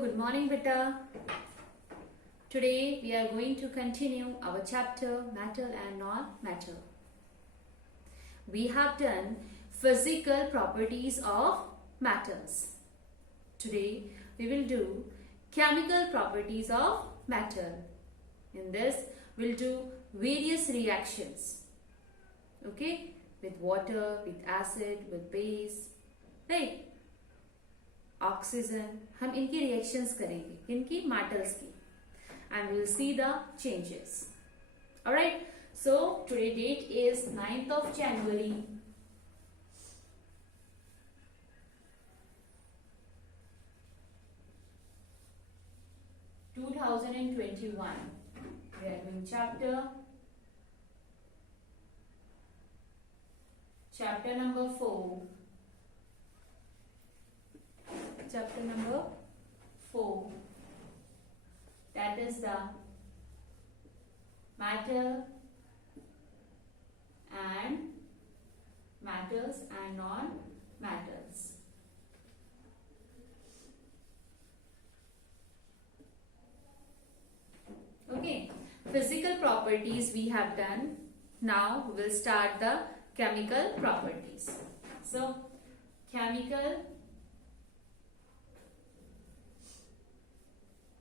good morning beta. Today we are going to continue our chapter Matter and Non-Matter. We have done physical properties of matters. Today we will do chemical properties of matter. In this we'll do various reactions. Okay, with water, with acid, with base, right? Oxygen, हम इनकी reactions करेंगे, किनकी? Metals की, and we will see the changes. Alright, so today date is 9th of January 2021. We are doing chapter number 4. Chapter number 4, that is the matter and matters and non-matters. Okay, physical properties we have done. Now we will start the chemical properties. So chemical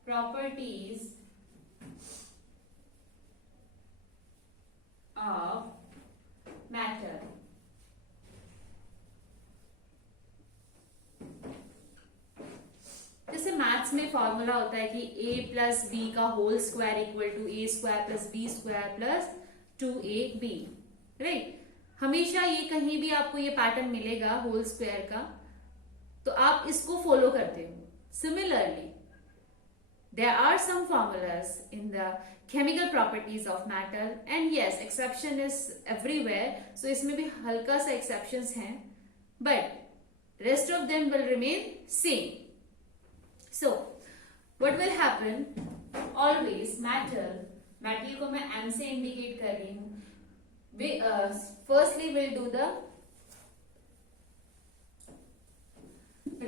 properties of matter. जैसे maths में formula होता है कि a plus B का whole square equal to A square plus B square plus 2ab, right? हमेशा ये कहीं भी आपको ये पैटर्न मिलेगा होल स्क्वायर का, तो आप इसको फॉलो करते हो. Similarly there are some formulas in the chemical properties of matter, and yes, exception is everywhere, so इसमें भी हल्का सा exceptions हैं, but rest of them will remain same. So what will happen? Always metal को मैं M से indicate कर रही हूँ. Firstly we'll do the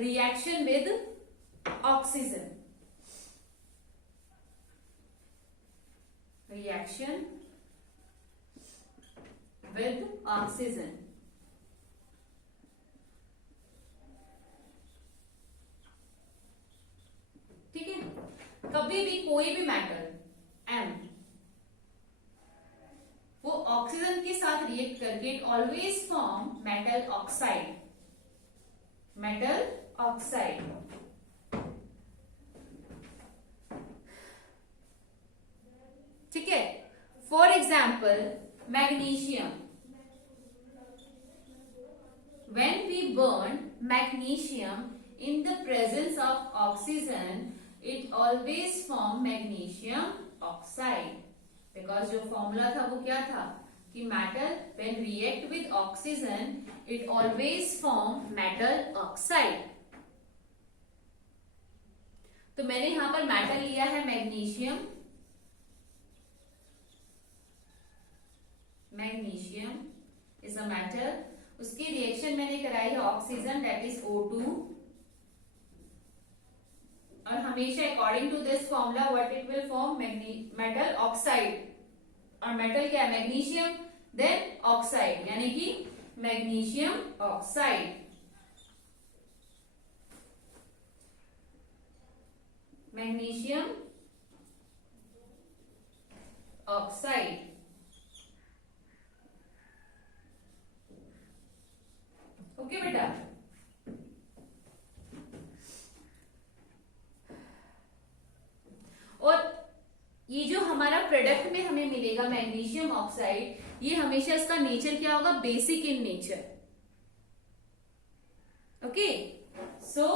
reaction with oxygen. Reaction with oxygen. ठीक है, कभी भी कोई भी मेटल M वो ऑक्सीजन के साथ रिएक्ट करके it always form metal oxide. Metal oxide. ठीक है, for example magnesium. When we burn magnesium in the presence of oxygen, it always form magnesium oxide. Because जो फॉर्मूला था वो क्या था कि metal when react with oxygen it always form metal oxide. तो मैंने यहां पर मेटल लिया है magnesium. Magnesium is a metal. उसकी रिएक्शन मैंने कराई है ऑक्सीजन, दैट इज O2. और हमेशा according to this formula what it will form metal oxide. और मेटल क्या है? मैग्नीशियम, देन ऑक्साइड, यानी कि magnesium oxide. Magnesium oxide. Okay बेटा, और ये जो हमारा प्रोडक्ट में हमें मिलेगा मैग्नीशियम ऑक्साइड, ये हमेशा इसका नेचर क्या होगा? Basic in nature. Okay, so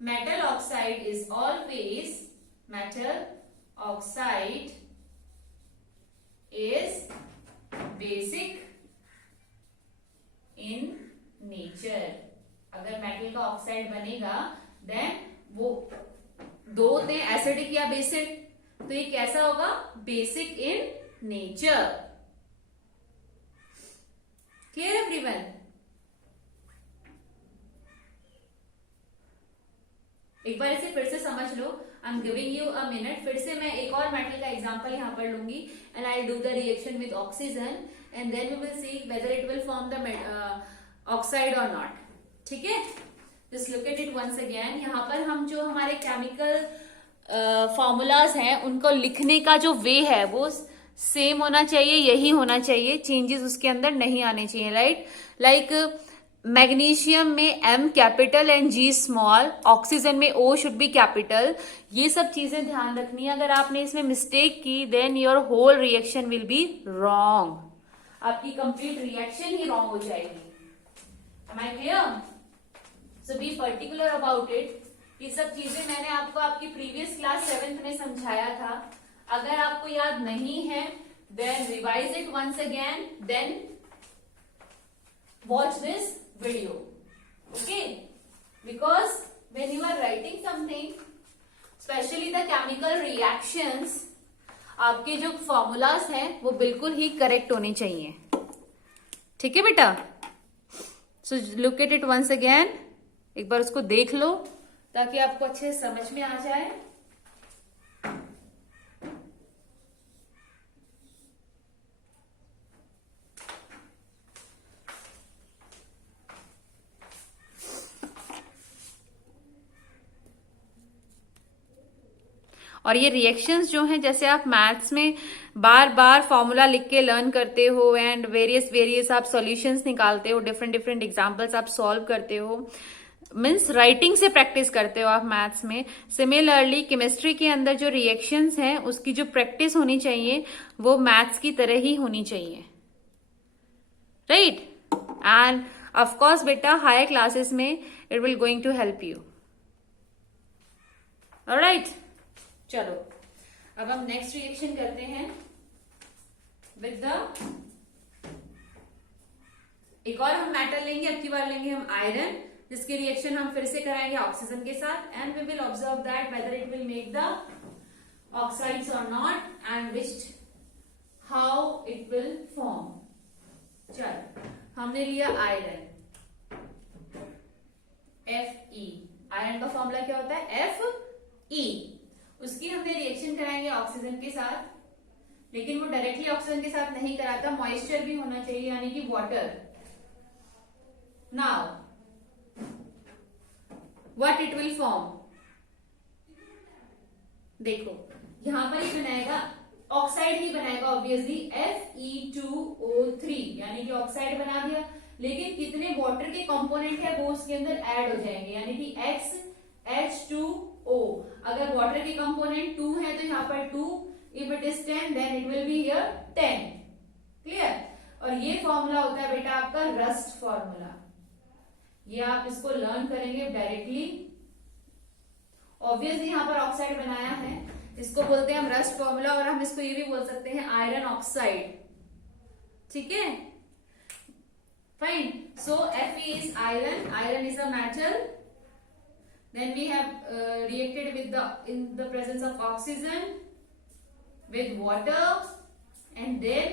metal oxide is always metal oxide is basic in nature. अगर मेटल का ऑक्साइड बनेगा देन वो दो होते हैं एसिडिक या बेसिक, तो ये कैसा होगा? Basic in nature. Clear everyone? I am giving you a minute. फिर से मैं एक और मेटल का एग्जांपल यहाँ पर लूंगी and I do the reaction with oxygen and then we will see whether it will form the oxide और नॉट. ठीक है, just look at it once again. यहाँ पर हम जो हमारे केमिकल फॉर्मूलाज हैं उनको लिखने का जो वे है वो सेम होना चाहिए, यही होना चाहिए, चेंजेस उसके अंदर नहीं आने चाहिए. राइट, लाइक मैग्नीशियम में M capital and G small, oxygen में O शुड बी कैपिटल. ये सब चीजें ध्यान रखनी है. अगर आपने इसमें मिस्टेक की then your whole reaction will be wrong. आपकी कंप्लीट रिएक्शन ही रॉन्ग हो जाएगी. Am I clear? So be particular about it. ये सब चीजें मैंने आपको आपकी प्रीवियस क्लास 7th में समझाया था. अगर आपको याद नहीं है then revise it once again, then watch this video. Okay, because when you are writing something, especially the chemical reactions, आपके जो फॉर्मूलाज हैं वो बिल्कुल ही करेक्ट होने चाहिए. ठीक है बेटा, so look at it once again. एक बार उसको देख लो ताकि आपको अच्छे से समझ में आ जाए. और ये रिएक्शंस जो हैं, जैसे आप मैथ्स में बार बार फॉर्मूला लिख के लर्न करते हो एंड वेरियस आप सॉल्यूशंस निकालते हो, डिफरेंट एग्जांपल्स आप सॉल्व करते हो, मीन्स राइटिंग से प्रैक्टिस करते हो आप मैथ्स में. सिमिलरली केमिस्ट्री के अंदर जो रिएक्शंस हैं उसकी जो प्रैक्टिस होनी चाहिए वो मैथ्स की तरह ही होनी चाहिए. राइट, एंड ऑफ कोर्स बेटा हायर क्लासेस में it will going to help you. Alright, चलो अब हम नेक्स्ट रिएक्शन करते हैं विद द, एक और हम मेटल लेंगे. अब की बार लेंगे हम आयरन, जिसकी रिएक्शन हम फिर से कराएंगे ऑक्सीजन के साथ and we will observe that whether it will make the oxides और not and which how it will form. चलो हमने लिया आयरन, Fe. आयरन का फॉर्मूला क्या होता है? Fe. उसकी हमने रिएक्शन कराएंगे ऑक्सीजन के साथ, लेकिन वो डायरेक्टली ऑक्सीजन के साथ नहीं कराता, मॉइस्चर भी होना चाहिए यानी कि water. Now what it will form, देखो यहां पर ही बनाएगा, ऑक्साइड ही बनाएगा ऑब्वियसली, Fe2O3 यानी कि ऑक्साइड बना दिया. लेकिन कितने वाटर के कंपोनेंट है वो उसके अंदर ऐड हो जाएंगे यानी कि XH2O. अगर वाटर के कंपोनेंट 2 है तो यहाँ पर 2, if it is 10 then it will be here 10. Clear? और ये फॉर्मूला होता है बेटा आपका रस्ट फॉर्मूला. ये आप इसको लर्न करेंगे डायरेक्टली. ऑब्वियसली यहाँ पर ऑक्साइड बनाया है, इसको बोलते हैं हम रस्ट फॉर्मूला, और हम इसको ये भी बोल सकते हैं आयरन ऑक्साइड. ठीक है, fine. So Fe is iron, iron is a metal. Then we have reacted with in the presence of oxygen with water, and then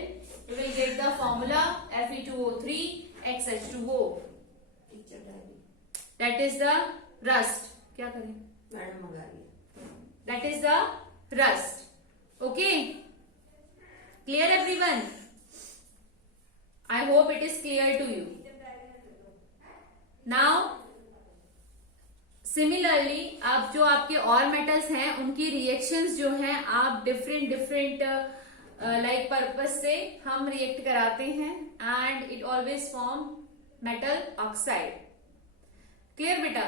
we will get the formula Fe2O3 XH2O. That is the rust. क्या करें? Madam मंगा रही है. That is the rust. Okay? Clear everyone? I hope it is clear to you. Now similarly आप जो आपके और metals हैं उनकी रिएक्शंस जो हैं आप डिफरेंट लाइक पर्पस से हम रिएक्ट कराते हैं and it always form metal oxide. Clear बेटा?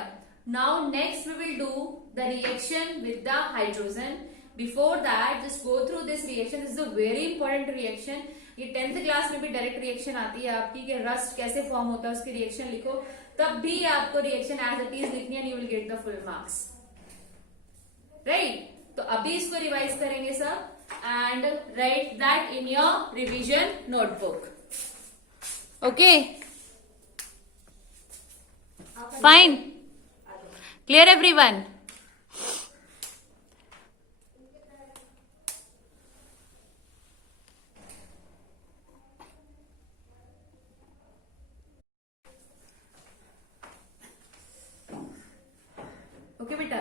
Now next we will do the reaction with the hydrogen. Before that just go through this reaction. This is a very important reaction. ये 10th class में भी direct reaction आती है आपकी कि rust कैसे form होता है, उसकी रिएक्शन लिखो, तब भी आपको रिएक्शन एज इट इज लिखनी है, you will get the full marks. Right? तो अभी इसको रिवाइज करेंगे सब and write that in your revision notebook. Okay, fine. Clear everyone? Okay बेटा,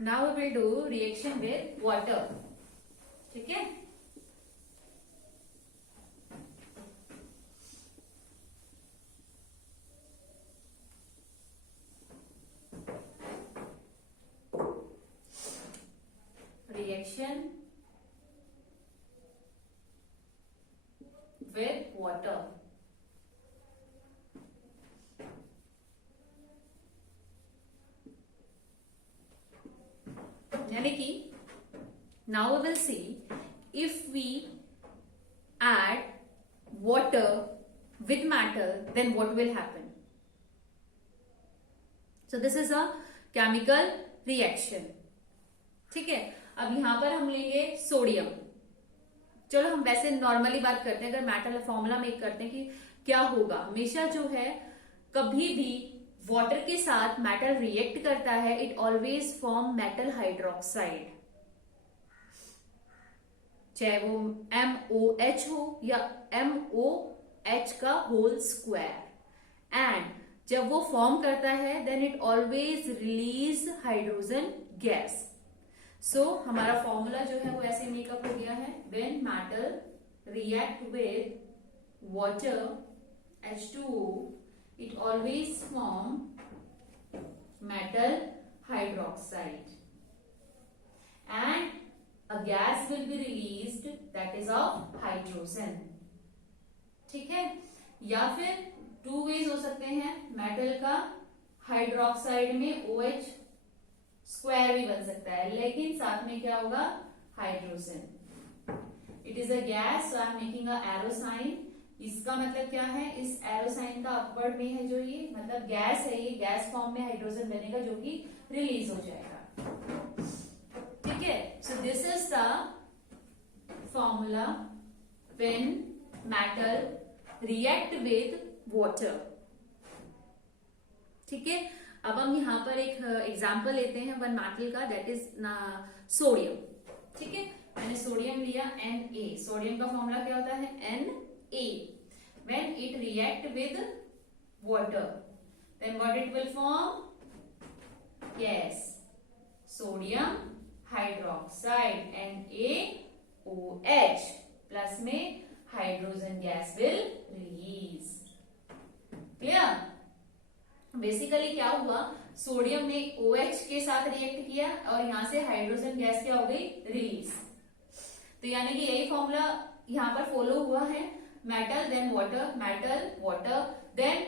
now we will do reaction with water. ठीक है. Reaction with water. यानी कि now we will see if we add water with metal, then what will happen. So this is a chemical reaction. ठीक है. अब यहां पर हम लेंगे सोडियम. चलो हम वैसे नॉर्मली बात करते हैं, अगर मेटल फॉर्मूला मेक करते हैं कि क्या होगा. हमेशा जो है कभी भी वाटर के साथ मेटल रिएक्ट करता है, it always form metal hydroxide, चाहे वो MOH हो या MOH का होल स्क्वायर. एंड जब वो फॉर्म करता है then it always release hydrogen gas. So हमारा फॉर्मूला जो है वो ऐसे मेकअप हो गया है. When metal react with water H2O, it always form metal hydroxide and a gas will be released that is of hydrogen. ठीक है. या फिर टू वेज हो सकते हैं. मेटल का हाइड्रोक्साइड में OH स्क्वायर भी बन सकता है, लेकिन साथ में क्या होगा, hydrogen. It is a gas, so I am making a arrow sign. इसका मतलब क्या है, इस एरो साइन का अपवर्ड में है जो ये मतलब गैस है, ये गैस फॉर्म में हाइड्रोजन बनेगा जो कि रिलीज हो जाएगा. ठीक है. सो this is the formula when metal react with water. ठीक है. अब हम यहां पर एक एग्जाम्पल लेते हैं वन मेटल का, दैट इज सोडियम. ठीक है. मैंने सोडियम लिया Na. सोडियम का फॉर्मूला क्या होता है, Na. When it react with water, then what it will form? Yes, sodium hydroxide NaOH plus में hydrogen gas will release. Clear? Basically क्या हुआ, सोडियम ने OH के साथ रिएक्ट किया और यहां से हाइड्रोजन गैस क्या हो गई, रिलीज. तो यानी कि यही फॉर्मूला यहां पर फॉलो हुआ है. Metal then water, metal water then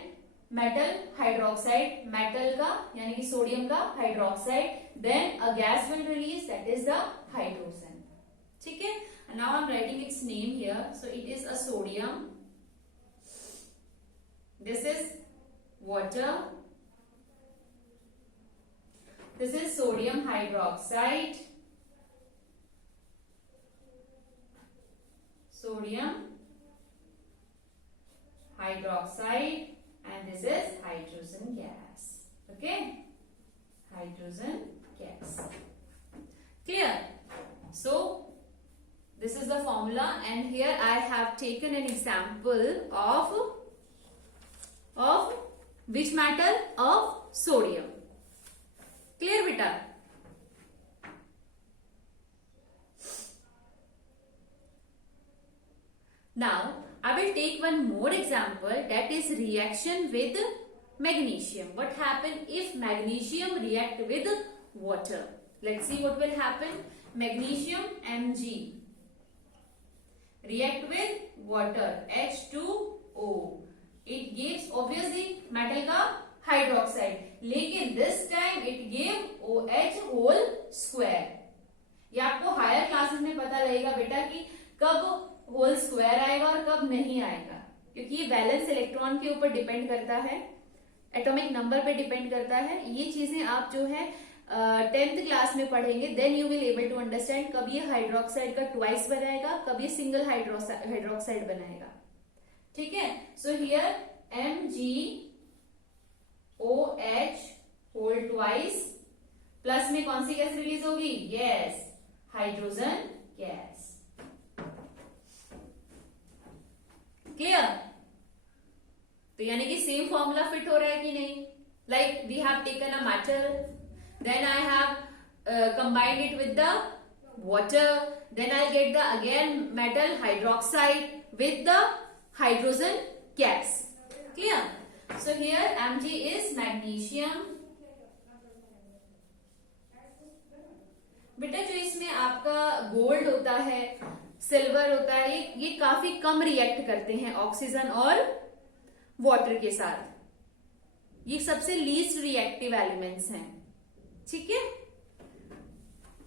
metal hydroxide, metal का यानी कि सोडियम का hydroxide, then a gas will release that is the hydrogen. ठीक है. Now I am writing its name here. So it is a sodium, this is water, this is sodium hydroxide, sodium hydroxide, and this is hydrogen gas. Okay, hydrogen gas. Clear? So this is the formula, and here I have taken an example of which metal, of sodium. Clear beta? Now I will take one more example, that is reaction with magnesium. What happen if magnesium react with water? Let's see what will happen. Magnesium Mg react with water H2O. It gives obviously metal का hydroxide, लेकिन this time it give OH whole square. ये आपको higher classes में पता लगेगा बेटा कि कब होल स्क्वायर आएगा और कब नहीं आएगा, क्योंकि ये बैलेंस इलेक्ट्रॉन के ऊपर डिपेंड करता है, एटॉमिक नंबर पे डिपेंड करता है. ये चीजें आप जो है 10th क्लास में पढ़ेंगे, then you will able to understand कब ये हाइड्रोक्साइड का ट्वाइस बनाएगा, कब ये सिंगल हाइड्रोक्साइड बनाएगा. ठीक है. So here MgOH whole twice plus में कौन सी गैस रिलीज होगी, यस, हाइड्रोजन गैस. क्लियर? तो यानी कि सेम फॉर्मूला फिट हो रहा है कि नहीं. Like we have taken a metal, then I have combine it with the water, then I'll get the again metal hydroxide with the hydrogen gas. Clear? So here Mg is magnesium. बेटा जो इसमें आपका gold होता है, silver होता है, ये काफी कम रिएक्ट करते हैं ऑक्सीजन और वाटर के साथ। ये सबसे लीस्ट रिएक्टिव एलिमेंट्स हैं, ठीक है।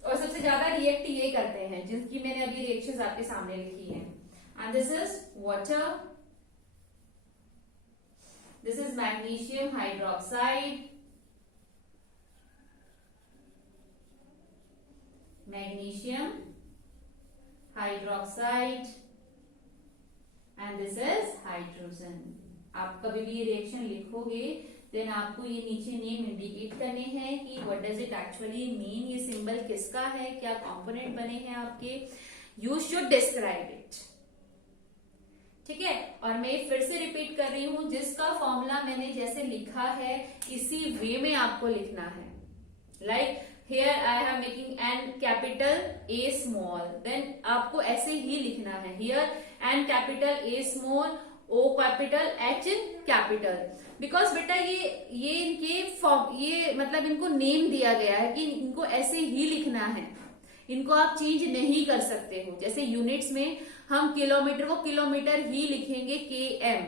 और सबसे ज्यादा रिएक्ट ये करते हैं जिनकी मैंने अभी रिएक्शंस आपके सामने लिखी है। And this is water, this is magnesium hydroxide, magnesium hydroxide and this is hydrogen। आप कभी भी रिएक्शन लिखोगे देन आपको ये नीचे नेम इंडिकेट करने हैं कि what does it actually mean, ये सिंबल किसका है, क्या कंपोनेंट बने हैं आपके, यू शुड डिस्क्राइब इट, ठीक है। और मैं फिर से रिपीट कर रही हूं, जिसका फॉर्मूला मैंने जैसे लिखा है इसी वे में आपको लिखना है। Like here I am making N capital A small, then आपको ऐसे ही लिखना है। here N capital A small, O capital H capital, because बेटा ये इनके फॉर्म, ये मतलब इनको नेम दिया गया है कि इनको ऐसे ही लिखना है, इनको आप चेंज नहीं कर सकते हो। जैसे यूनिट्स में हम किलोमीटर को किलोमीटर ही लिखेंगे km,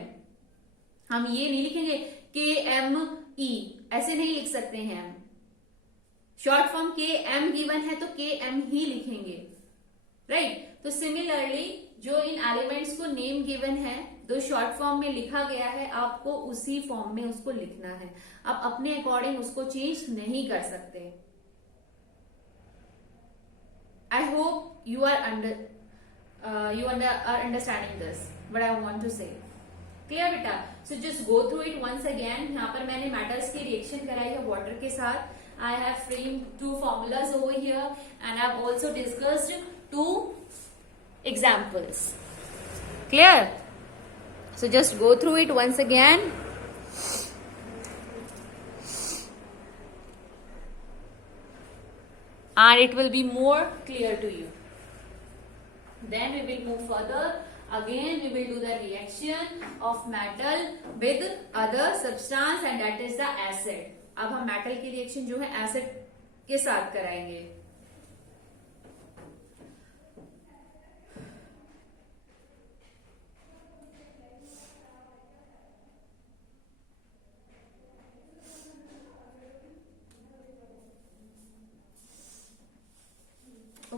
हम ये नहीं लिखेंगे kme, ऐसे नहीं लिख सकते हैं हम। शॉर्ट फॉर्म के एम गिवन है तो के एम ही लिखेंगे, राइट। तो सिमिलरली जो इन एलिमेंट्स को नेम गिवन है, जो शॉर्ट फॉर्म में लिखा गया है, आपको उसी फॉर्म में उसको लिखना है। आप अपने अकॉर्डिंग उसको चेंज नहीं कर सकते। I hope you are understanding this what I want to say. Clear बेटा? So just go through it once again. यहाँ पर मैंने मेटल्स की रिएक्शन कराई है वाटर के साथ। I have framed 2 formulas over here and I have also discussed 2 examples. Clear? So just go through it once again. And it will be more clear to you. Then we will move further. Again we will do the reaction of metal with other substance and that is the acid. अब हम metal की reaction जो है acid के साथ कराएंगे।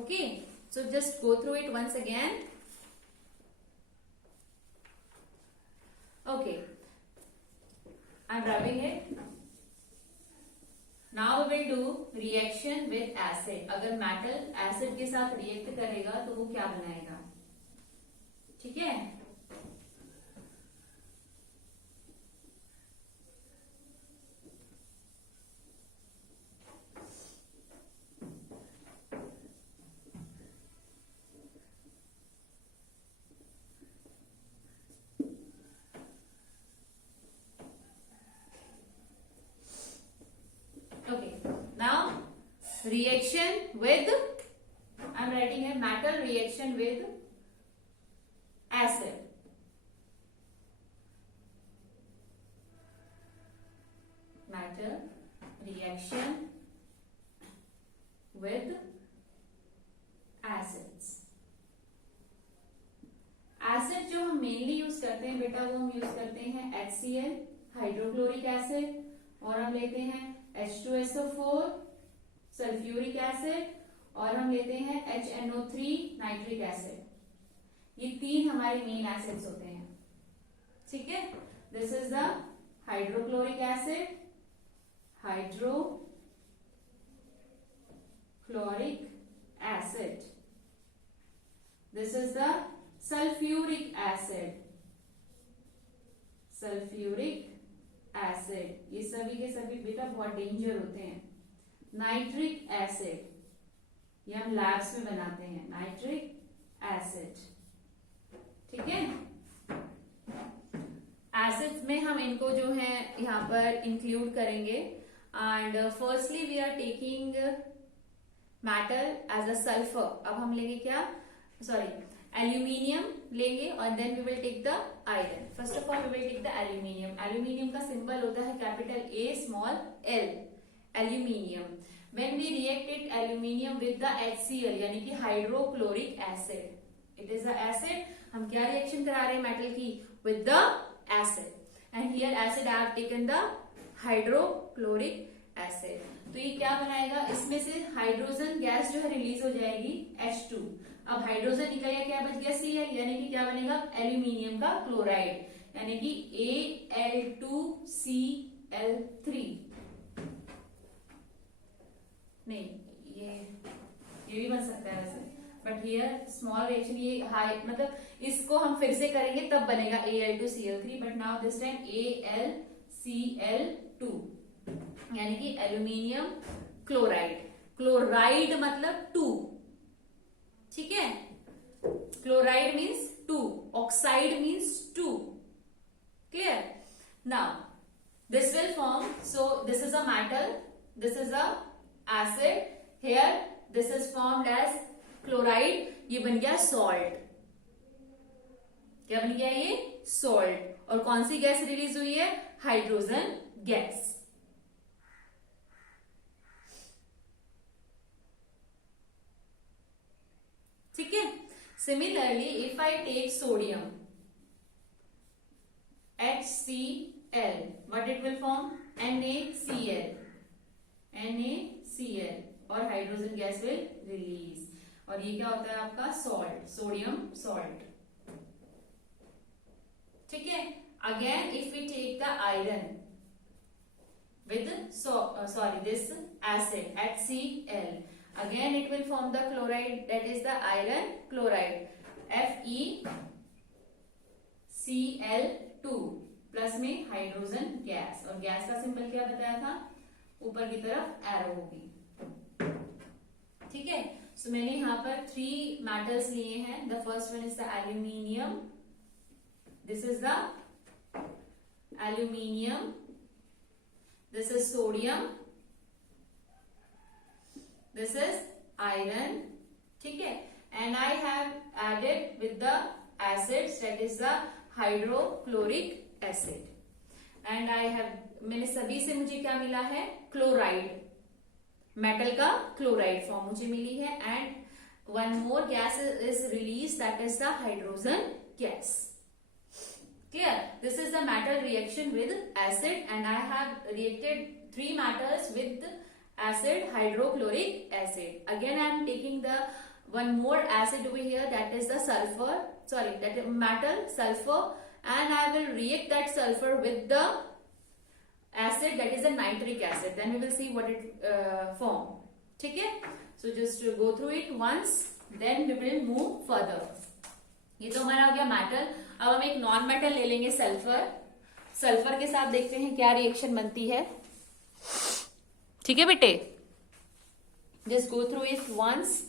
Okay, so just go through it once again. Okay, I am rubbing it. Now we will do reaction with acid। अगर metal acid के साथ रिएक्ट करेगा तो वो क्या बनाएगा, ठीक है। Reaction with, I am writing a metal reaction with acid। Metal reaction with acids। Acid जो हम मेनली यूज करते हैं बेटा, वो हम यूज करते हैं HCl हाइड्रोक्लोरिक एसिड, और हम लेते हैं H2SO4 सल्फ्यूरिक एसिड, और हम लेते हैं HNO3 नाइट्रिक एसिड। ये 3 हमारे मेन एसिड्स होते हैं, ठीक है। This is the hydrochloric acid, hydrochloric acid. This is the sulphuric acid, sulphuric acid. ये सभी के सभी बेटा बहुत डेंजर होते हैं। नाइट्रिक एसिड, ये हम लैब्स में बनाते हैं, नाइट्रिक एसिड, ठीक है। एसिड्स में हम इनको जो है यहाँ पर इंक्लूड करेंगे। And firstly we are taking metal as a sulphur. अब हम लेंगे क्या, सॉरी एल्यूमिनियम लेंगे और then we will take the iron. First of all we will take the aluminium. Aluminium का सिंबल होता है capital A small L, aluminium. When we react it aluminium with the HCl यानी कि hydrochloric acid, it is a acid. हम क्या reaction करा रहे हैं मेटल की, with the acid, and here acid I have taken the hydrochloric acid. तो ये क्या बनाएगा, इसमें से हाइड्रोजन गैस जो है रिलीज हो जाएगी H2। अब हाइड्रोजन निकल गया, क्या बच गया Cl, यानी कि क्या बनेगा एल्यूमिनियम का क्लोराइड, यानी कि Al2Cl3। नहीं ये भी बन सकता है वैसे, बट हियर स्मॉल रिएक्शन, ये हाई मतलब इसको हम फिर से करेंगे तब बनेगा Al2Cl3, but now this time AlCl2 यानी कि एल्यूमिनियम क्लोराइड। क्लोराइड मतलब 2, ठीक है, chloride means 2, oxide means 2, clear. Now this will form, so this is a metal, this is a acid, here this is formed as chloride, ये बन गया salt. क्या बन गया ये, सॉल्ट। और कौन सी गैस रिलीज हुई है, हाइड्रोजन गैस। ठीक है। Similarly if I take sodium HCl, what it will form, NaCl, और हाइड्रोजन गैस विल रिलीज, और ये क्या होता है आपका सॉल्ट, सोडियम सॉल्ट। ठीक है। Again if we take the iron with this acid HCl, again it will form the chloride, that is the iron chloride, FeCl2 plus में हाइड्रोजन गैस, और गैस का सिंबल क्या बताया था, ऊपर की तरफ एरो होगी। ठीक है। सो मैंने यहाँ पर 3 मेटल्स लिए हैं। The first one is the aluminium, this is the aluminium, this is sodium, this is iron, ठीक है, and I have added with the acids, that is the hydrochloric acid, and I have, मैंने सभी से मुझे क्या मिला है, chloride, metal का क्लोराइड फॉर्म मुझे मिली है, and one more gas is release, that is the hydrogen gas. Clear? This is the metal reaction with acid, and I have reacted 3 metals with acid, hydrochloric acid. Again I am taking the one more acid over here, that is the sulfur, sorry, that metal sulfur, and I will react that sulfur with the acid, that is the nitric acid. Then we will see what it form. ठीक है? So just go through it once, then we will move further. ये तो हमारा हो गया metal. अब हम एक नॉन मेटल ले लेंगे, सल्फर। सल्फर के साथ देखते हैं क्या रिएक्शन बनती है। ठीक है बेटे, just go through it once.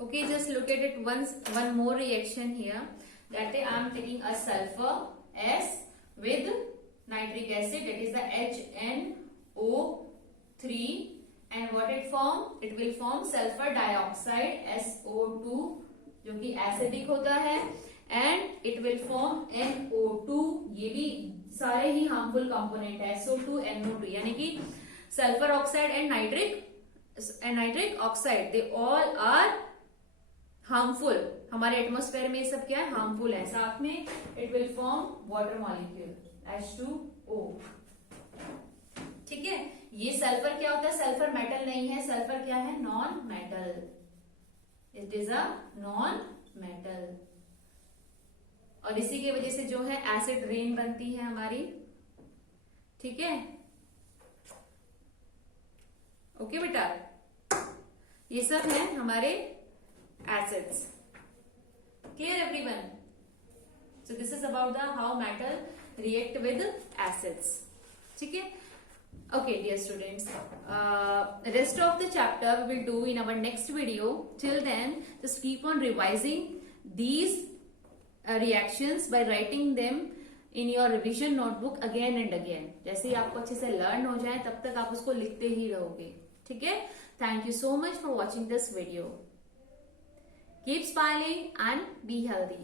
Okay, just look at it once. One more reaction here. That I am taking a sulfur S with nitric acid. That is the HNO3. And what it form? It will form sulfur dioxide SO2, जो कि acidic होता है. And it will form NO2. ये भी सारे ही harmful component है. SO2, NO2, यानी कि sulphur oxide and nitric oxide, they all are harmful. हमारे एटमॉस्फेयर में सब क्या है, हार्मफुल है. साथ में it will form water molecule H2O. ठीक है. ये सल्फर क्या होता है, सल्फर मेटल नहीं है, सल्फर क्या है, non metal. It is a non metal, और इसी की वजह से जो है एसिड रेन बनती है हमारी. ठीक है. ओके बेटा, ये सब है हमारे acids. Clear everyone? So this is about the how metal react with acids. ठीक है, okay dear students, rest of the chapter we will do in our next video. Till then just keep on revising these reactions by writing them in your revision notebook again and again. जैसे ही आपको अच्छे से learn हो जाए तब तक आप उसको लिखते ही रहोगे। ठीक है, thank you so much for watching this video. Keep smiling and be healthy.